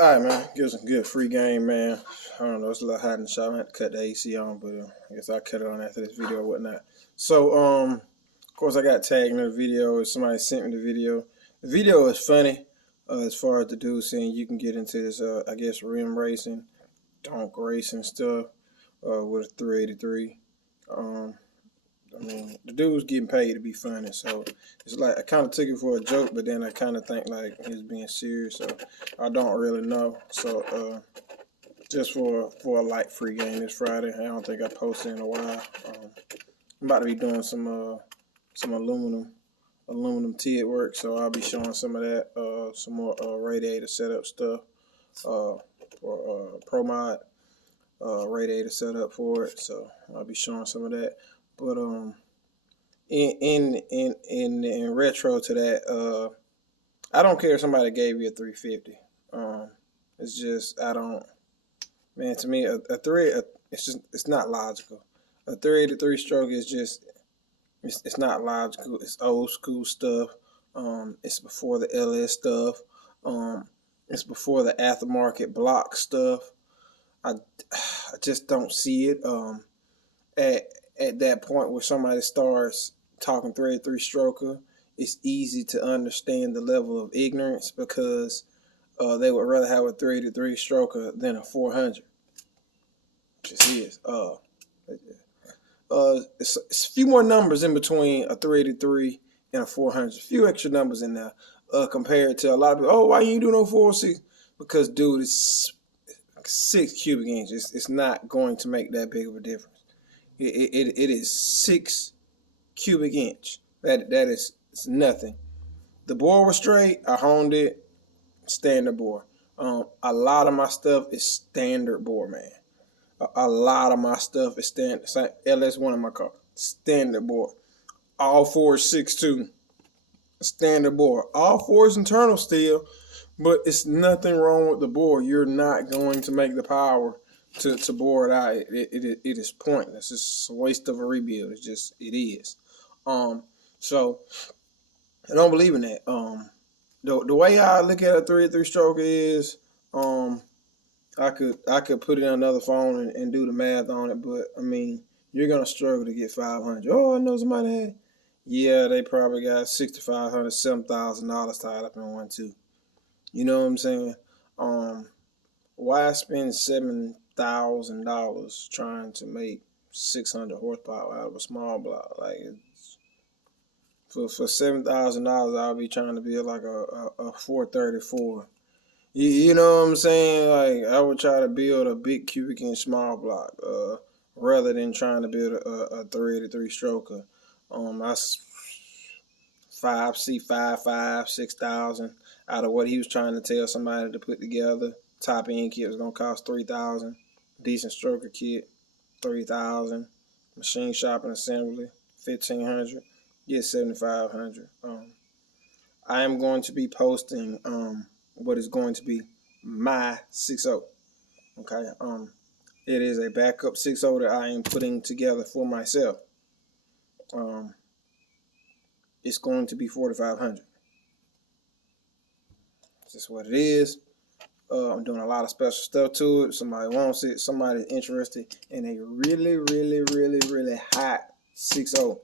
All right, man. Give some good free game, man. I don't know. It's a little hot in the shop. I had to cut the AC on, but I guess I'll cut it on after this video or whatnot. So, of course, I got tagged in the video. Somebody sent me the video. The video is funny as far as the dude saying you can get into this, I guess, rim racing, donk racing stuff with a 383. I mean, the dude's getting paid to be funny, so it's like I kind of took it for a joke, but then I kind of think like he's being serious, so I don't really know. So just for a light free game this Friday, I don't think I posted in a while. I'm about to be doing some aluminum TIG work, so I'll be showing some of that, some more radiator setup stuff for Pro Mod radiator setup for it. So I'll be showing some of that. But in retro to that, I don't care if somebody gave you a 350. It's just I don't. Man, to me, it's not logical. A 383 stroke is just it's not logical. It's old school stuff. It's before the LS stuff. It's before the aftermarket block stuff. I just don't see it. At that point where somebody starts talking 383 stroker, it's easy to understand the level of ignorance because they would rather have a 383 stroker than a 400. Just is. It's a few more numbers in between a 383 and a 400. A few extra numbers in there compared to a lot of people. Oh, why you ain't do no 406? Because, dude, it's 6 cubic inches. It's not going to make that big of a difference. It is 6 cubic inch. That is nothing. The bore was straight. I honed it. Standard bore. A lot of my stuff is standard bore, man. A lot of my stuff is standard. LS1 in my car. Standard bore. All 4 is 6.2. Standard bore. All 4 is internal still, but it's nothing wrong with the bore. You're not going to make the power to bore it out. It is pointless. It's a waste of a rebuild. It is. So I don't believe in that. The way I look at a 383 stroke is I could put it on another phone and do the math on it, but I mean you're gonna struggle to get 500. Oh, I know somebody had. Yeah, they probably got $6,500, $7,000 tied up in one too. You know what I'm saying? Why spend $7,000 trying to make 600 horsepower out of a small block? Like for $7,000, I'll be trying to build like a 434. You know what I'm saying? Like I would try to build a big cubic inch small block, rather than trying to build a 383 stroker. I see 6,000 out of what he was trying to tell somebody to put together. Top end kit was gonna cost $3,000. Decent stroker kit, $3,000. Machine shop and assembly, $1,500. Get $7,500. I am going to be posting what is going to be my 6.0. Okay. It is a backup 6.0 that I am putting together for myself. It's going to be $4,500. That's just what it is. I'm doing a lot of special stuff to it. Somebody wants it. Somebody's interested in a really, really, really, really hot 6.0.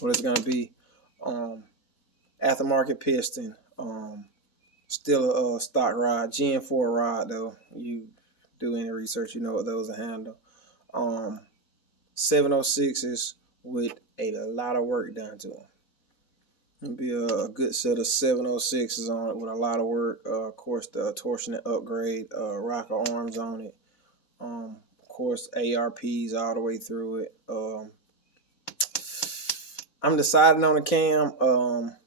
What it's going to be. Aftermarket piston. Still a stock rod. Gen 4 rod, though. You do any research, you know what those are handle. 706s with a lot of work done to them. It'll be a good set of 706s on it with a lot of work. Of course, the torsionate upgrade, rocker arms on it. Of course, ARPs all the way through it. I'm deciding on a cam.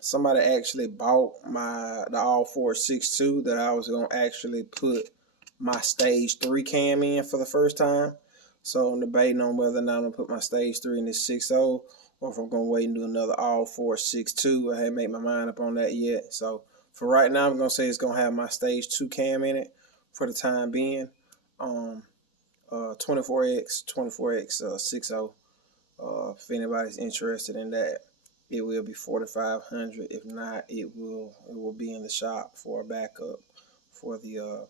Somebody actually bought the All 4.62 that I was gonna actually put my stage 3 cam in for the first time. So I'm debating on whether or not I'm gonna put my stage 3 in this 6.0 or if I'm gonna wait and do another All 4.62. I haven't made my mind up on that yet. So for right now, I'm gonna say it's gonna have my stage 2 cam in it for the time being. 24x 6.0. If anybody's interested in that, it will be $4,500. If not, it will be in the shop for a backup for the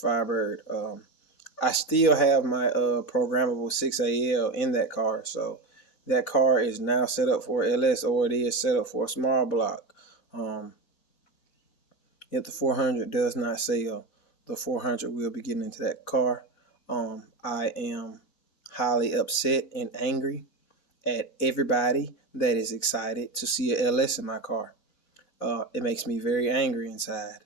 Firebird. I still have my programmable 6AL in that car, so that car is now set up for LS, or it is set up for a small block. If the 400 does not sell, the 400 will be getting into that car. I am highly upset and angry at everybody that is excited to see a LS in my car. It makes me very angry inside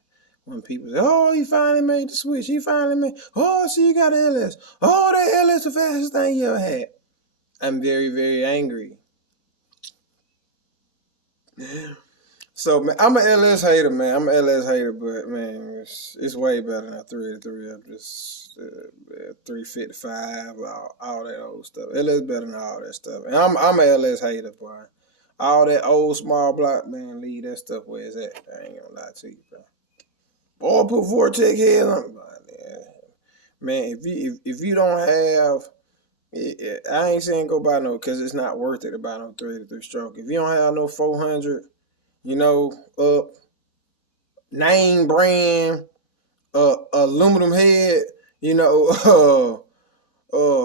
when people say, "Oh, he finally made the switch. He finally made. Oh, so you got an LS. Oh, that LS the fastest thing you ever had." I'm very, very angry. So, man, I'm an LS hater, man. I'm an LS hater, but, man, it's way better than a 383. I'm just 355, all that old stuff. LS better than all that stuff. And I'm an LS hater, boy. All that old small block, man, leave that stuff where it's at. I ain't gonna lie to you, bro. Boy, put Vortec head on. Man, if you don't have, I ain't saying go buy no, because it's not worth it to buy no 383 stroke. If you don't have no 400, name brand, aluminum head,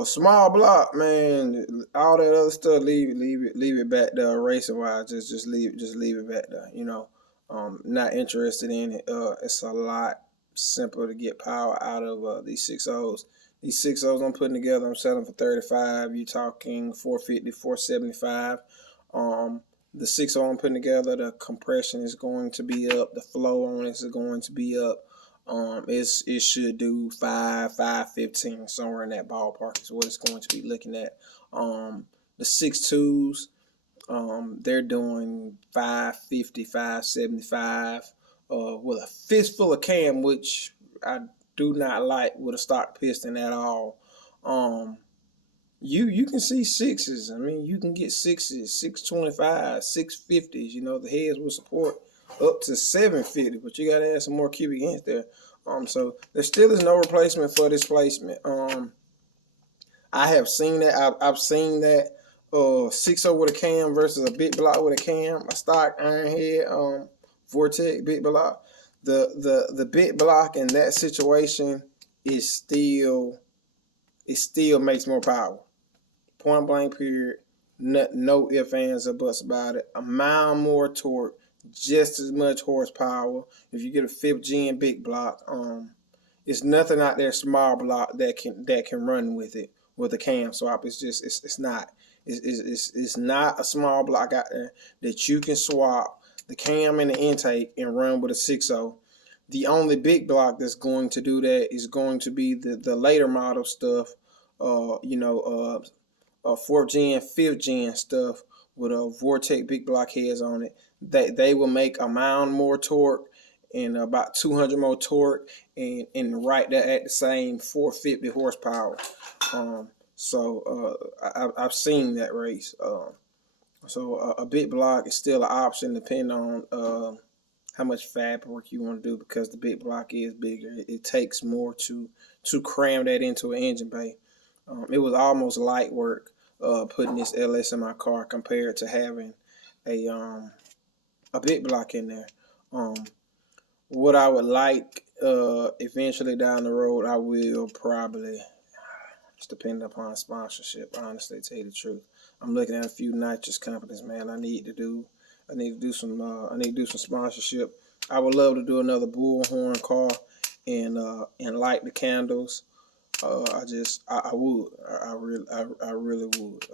small block, man, all that other stuff, leave it back there. Racing wise, just leave it back there. Not interested in it. It's a lot simpler to get power out of these 6.0s. These 6.0s I'm putting together, I'm selling for $35. You're talking $450, $475. The 6.0 I'm putting together, the compression is going to be up. The flow on it is going to be up. It should do 515, somewhere in that ballpark is what it's going to be looking at. The 6.2s, they're doing 550, 575, with a fistful of cam, which I do not like with a stock piston at all. You can see sixes. I mean, you can get sixes, 625, 650s. The heads will support up to 750, but you gotta add some more cubic inch there. So there still is no replacement for displacement. I have seen that. I've seen that 6.0 with a cam versus a big block with a cam, a stock iron head Vortec big block. The big block in that situation is still makes more power. Point blank period. No ifs, ands, or buts about it. A mile more torque, just as much horsepower. If you get a 5th gen big block, it's nothing out there small block that can run with it with a cam swap. It's not a small block out there that you can swap the cam and the intake and run with a 6.0. The only big block that's going to do that is going to be the later model stuff. 4th gen, 5th gen stuff with a Vortec big block heads on it. They will make a mile more torque and about 200 more torque and right there at the same 450 horsepower. I've seen that race. So a big block is still an option depending on how much fab work you want to do, because the big block is bigger. It takes more to cram that into an engine bay. It was almost light work putting this LS in my car compared to having a big block in there. What I would like eventually down the road, I will probably, it's depending upon sponsorship, honestly, to tell you the truth. I'm looking at a few nitrous companies, man. I need to do some sponsorship. I would love to do another bullhorn car and light the candles. I really would.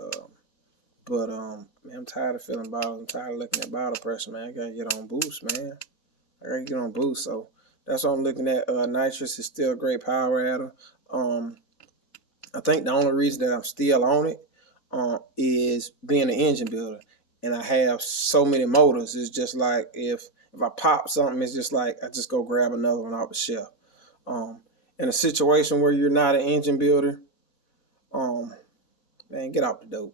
Man, I'm tired of feeling bottles. I'm tired of looking at bottle pressure, man. I gotta get on boost, man. So that's what I'm looking at. Nitrous is still a great power adder. I think the only reason that I'm still on it is being an engine builder, and I have so many motors. It's just like if I pop something, it's just like I just go grab another one off the shelf. In a situation where you're not an engine builder, man, get off the dope.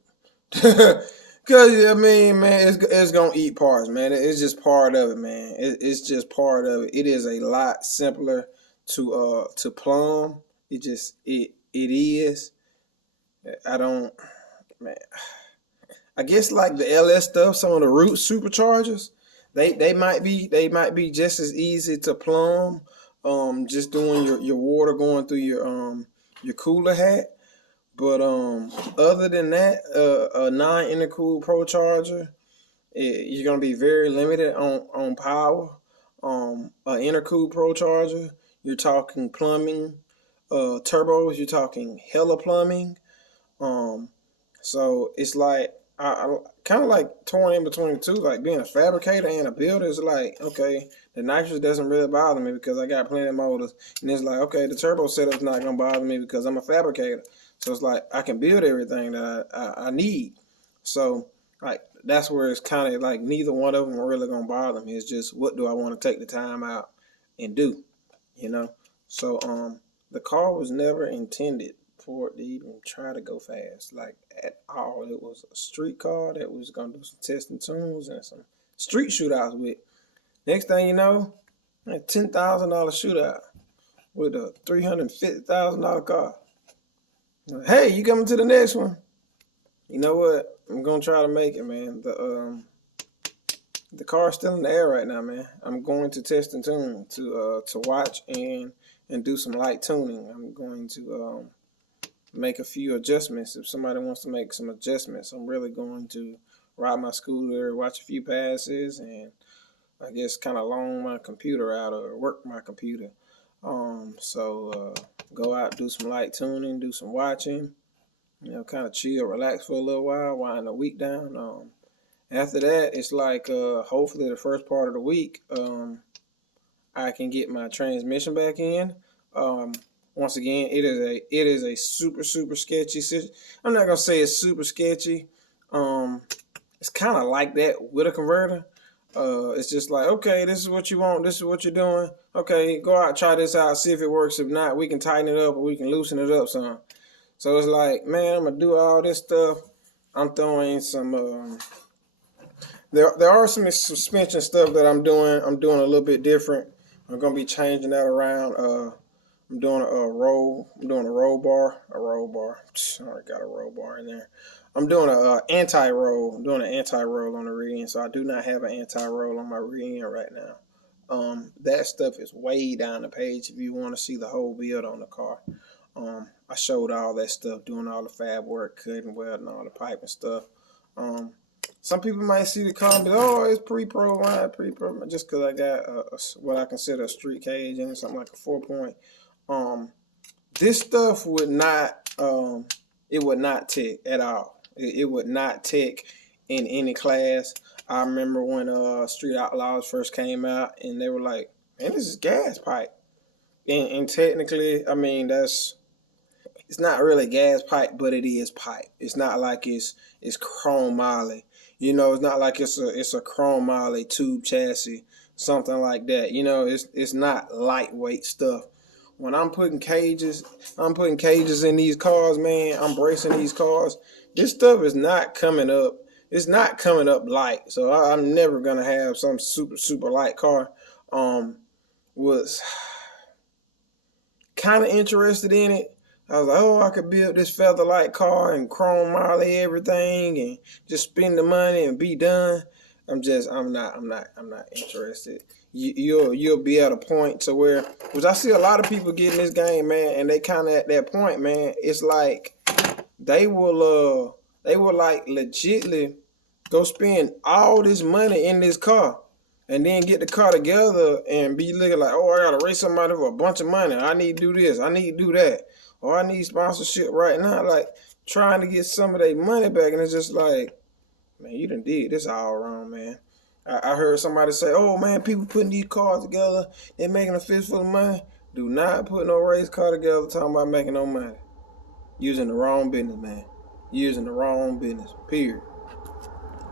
Cause I mean, man, it's gonna eat parts, man. It's just part of it, man. It's just part of it. It is a lot simpler to plumb. It is. Man. I guess like the LS stuff, some of the root superchargers, They might be just as easy to plumb. Just doing your water going through your cooler hat. But other than that, a non-intercooled Pro Charger, you're gonna be very limited on power. An intercooled Pro Charger, you're talking plumbing. Turbos, you're talking hella plumbing. Um, so it's like I kind of like torn in between the two. Like being a fabricator and a builder is like, okay, the nitrous doesn't really bother me because I got plenty of motors, and it's like, okay, the turbo setup's not gonna bother me because I'm a fabricator. So it's like I can build everything that I need. So like that's where it's kind of like neither one of them are really gonna bother me. It's just what do I want to take the time out and do, you know? So the car was never intended for it to even try to go fast, like at all. It was a street car that was gonna do some testing tunes and some street shootouts with. Next thing you know, a $10,000 shootout with a $350,000 car. Hey, you coming to the next one? You know what? I'm gonna try to make it, man. The car's still in the air right now, man. I'm going to test and tune to watch and do some light tuning. I'm going to make a few adjustments. If somebody wants to make some adjustments, I'm really going to ride my scooter, watch a few passes, and I guess kind of loan my computer out or work my computer. So go out, do some light tuning, do some watching, you know, kind of chill, relax for a little while, wind the week down. After that, it's like hopefully the first part of the week, I can get my transmission back in. Once again, it is a super sketchy situation. I'm not gonna say it's super sketchy. It's kind of like that with a converter. It's just like, okay, this is what you want, this is what you're doing. Okay, go out, try this out, see if it works. If not, we can tighten it up or we can loosen it up some. So it's like, man, I'm gonna do all this stuff. I'm throwing some. There are some suspension stuff that I'm doing. I'm doing a little bit different. I'm gonna be changing that around. I'm doing a roll. I'm doing a roll bar. I already got a roll bar in there. I'm doing a anti-roll. I'm doing an anti-roll on the rear end. So I do not have an anti-roll on my rear end right now. That stuff is way down the page if you want to see the whole build on the car. I showed all that stuff, doing all the fab work, cutting, welding, all the pipe and stuff. Some people might see the car and be like, oh, it's pre-pro, right? Pre-pro, just because I got what I consider a street cage and something like a 4-point. This stuff would not, it would not tick at all. It would not tick in any class. I remember when Street Outlaws first came out, and they were like, man, this is gas pipe. And technically, I mean, it's not really gas pipe, but it is pipe. It's not like it's chrome moly. You know, it's not like it's a chrome moly tube chassis, something like that. You know, it's not lightweight stuff. When I'm putting cages in these cars, man. I'm bracing these cars. This stuff is not coming up. It's not coming up light. So I'm never gonna have some super light car. Was kind of interested in it. I was like, oh, I could build this featherlight car and chrome moly everything and just spend the money and be done. I'm not interested. You'll be at a point to where, which I see a lot of people get in this game, man, and they kind of at that point, man. It's like they will like legitly go spend all this money in this car and then get the car together and be looking like, oh, I gotta raise somebody for a bunch of money. I need to do this. I need to do that. Or I need sponsorship right now. Like trying to get some of their money back, and it's just like, man, you done did this all wrong, man. I heard somebody say, oh, man, people putting these cars together, they're making a fistful of money. Do not put no race car together talking about making no money. Using the wrong business, man. Using the wrong business, period.